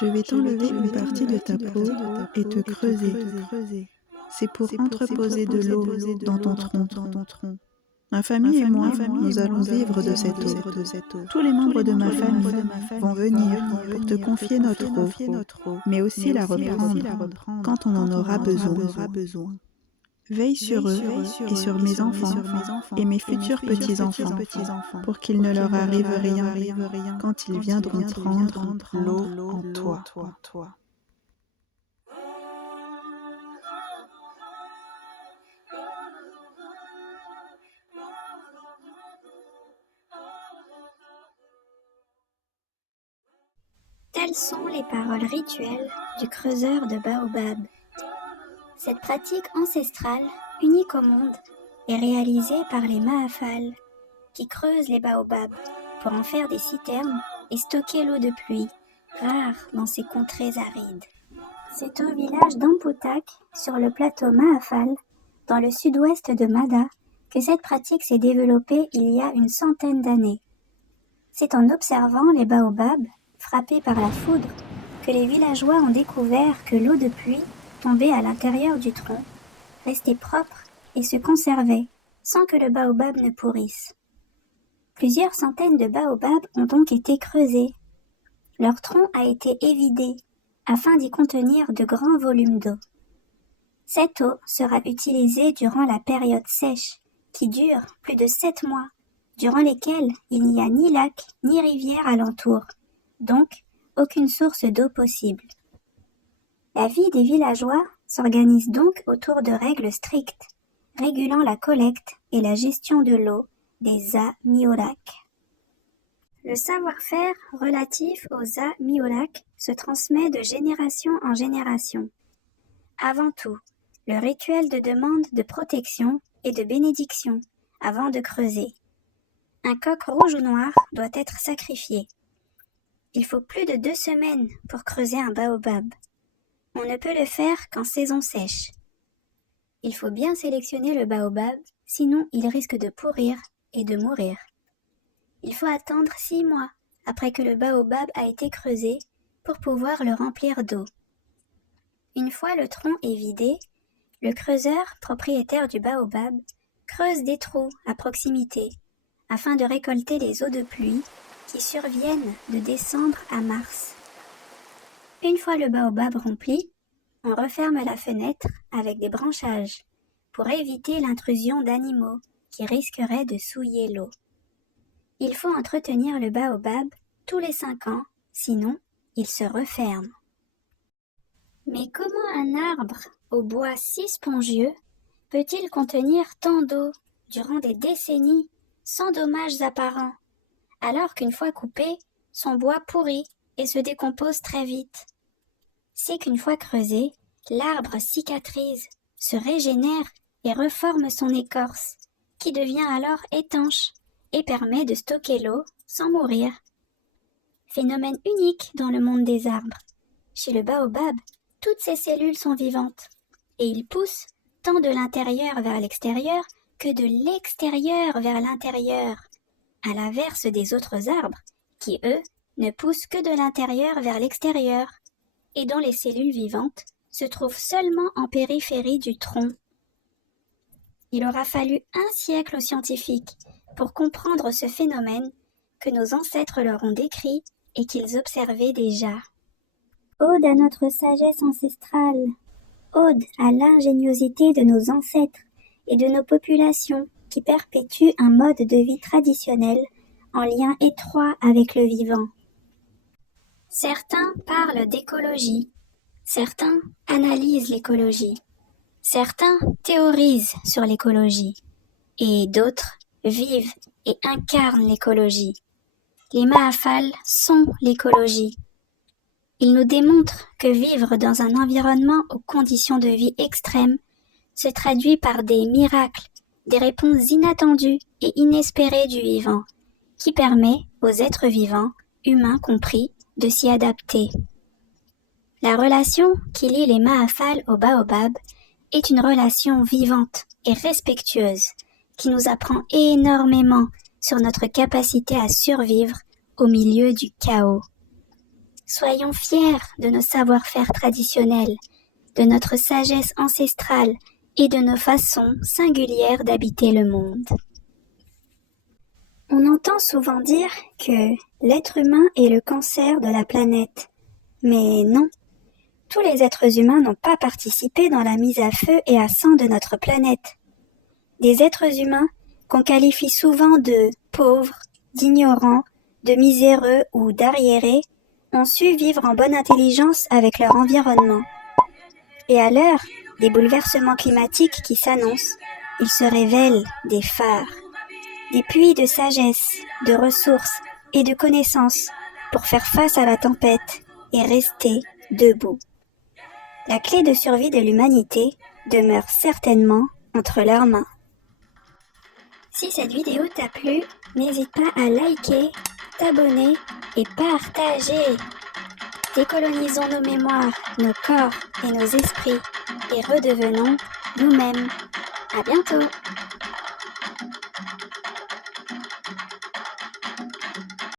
je vais t'enlever une partie de ta peau et te creuser. C'est pour entreposer de l'eau dans ton tronc. Ma famille et moi, nous allons vivre de cette eau. Tous les membres de ma famille vont venir pour te confier notre eau, mais aussi la reprendre quand on en aura besoin. Veille sur eux et sur mes enfants et mes futurs petits-enfants pour qu'il ne leur arrive rien quand ils viendront prendre l'eau en toi. Telles sont les paroles rituelles du creuseur de baobab. Cette pratique ancestrale, unique au monde, est réalisée par les Mahafal, qui creusent les baobabs pour en faire des citernes et stocker l'eau de pluie, rare dans ces contrées arides. C'est au village d'Amputak, sur le plateau Mahafal, dans le sud-ouest de Mada, que cette pratique s'est développée il y a une centaine d'années. C'est en observant les baobabs, frappés par la foudre, que les villageois ont découvert que l'eau de pluie, tombée à l'intérieur du tronc, restait propre et se conservait, sans que le baobab ne pourrisse. Plusieurs centaines de baobabs ont donc été creusés. Leur tronc a été évidé, afin d'y contenir de grands volumes d'eau. Cette eau sera utilisée durant la période sèche, qui dure plus de 7 mois, durant lesquels il n'y a ni lac ni rivière alentour, donc aucune source d'eau possible. La vie des villageois s'organise donc autour de règles strictes, régulant la collecte et la gestion de l'eau des Za-Miolak. Le savoir-faire relatif aux Za-Miolak se transmet de génération en génération. Avant tout, le rituel de demande de protection et de bénédiction avant de creuser. Un coq rouge ou noir doit être sacrifié. Il faut plus de 2 semaines pour creuser un baobab. On ne peut le faire qu'en saison sèche. Il faut bien sélectionner le baobab, sinon il risque de pourrir et de mourir. Il faut attendre 6 mois après que le baobab a été creusé pour pouvoir le remplir d'eau. Une fois le tronc est vidé, le creuseur, propriétaire du baobab, creuse des trous à proximité afin de récolter les eaux de pluie qui surviennent de décembre à mars. Une fois le baobab rempli, on referme la fenêtre avec des branchages pour éviter l'intrusion d'animaux qui risqueraient de souiller l'eau. Il faut entretenir le baobab tous les 5 ans, sinon il se referme. Mais comment un arbre au bois si spongieux peut-il contenir tant d'eau durant des décennies sans dommages apparents, alors qu'une fois coupé, son bois pourrit et se décompose très vite? C'est qu'une fois creusé, l'arbre cicatrise, se régénère et reforme son écorce, qui devient alors étanche et permet de stocker l'eau sans mourir. Phénomène unique dans le monde des arbres. Chez le baobab, toutes ces cellules sont vivantes, et ils poussent tant de l'intérieur vers l'extérieur que de l'extérieur vers l'intérieur, à l'inverse des autres arbres, qui, eux, ne poussent que de l'intérieur vers l'extérieur, et dont les cellules vivantes se trouvent seulement en périphérie du tronc. Il aura fallu 1 siècle aux scientifiques pour comprendre ce phénomène que nos ancêtres leur ont décrit et qu'ils observaient déjà. Ode à notre sagesse ancestrale, ode à l'ingéniosité de nos ancêtres et de nos populations qui perpétuent un mode de vie traditionnel en lien étroit avec le vivant. Certains parlent d'écologie, certains analysent l'écologie, certains théorisent sur l'écologie, et d'autres vivent et incarnent l'écologie. Les Mahafal sont l'écologie. Ils nous démontrent que vivre dans un environnement aux conditions de vie extrêmes se traduit par des miracles, des réponses inattendues et inespérées du vivant, qui permet aux êtres vivants, humains compris, de s'y adapter. La relation qui lie les Mahafal au baobab est une relation vivante et respectueuse qui nous apprend énormément sur notre capacité à survivre au milieu du chaos. Soyons fiers de nos savoir-faire traditionnels, de notre sagesse ancestrale et de nos façons singulières d'habiter le monde. On entend souvent dire que l'être humain est le cancer de la planète. Mais non, tous les êtres humains n'ont pas participé dans la mise à feu et à sang de notre planète. Des êtres humains qu'on qualifie souvent de pauvres, d'ignorants, de miséreux ou d'arriérés ont su vivre en bonne intelligence avec leur environnement. Et à l'heure des bouleversements climatiques qui s'annoncent, ils se révèlent des phares, des puits de sagesse, de ressources et de connaissances pour faire face à la tempête et rester debout. La clé de survie de l'humanité demeure certainement entre leurs mains. Si cette vidéo t'a plu, n'hésite pas à liker, t'abonner et partager. Décolonisons nos mémoires, nos corps et nos esprits et redevenons nous-mêmes. À bientôt!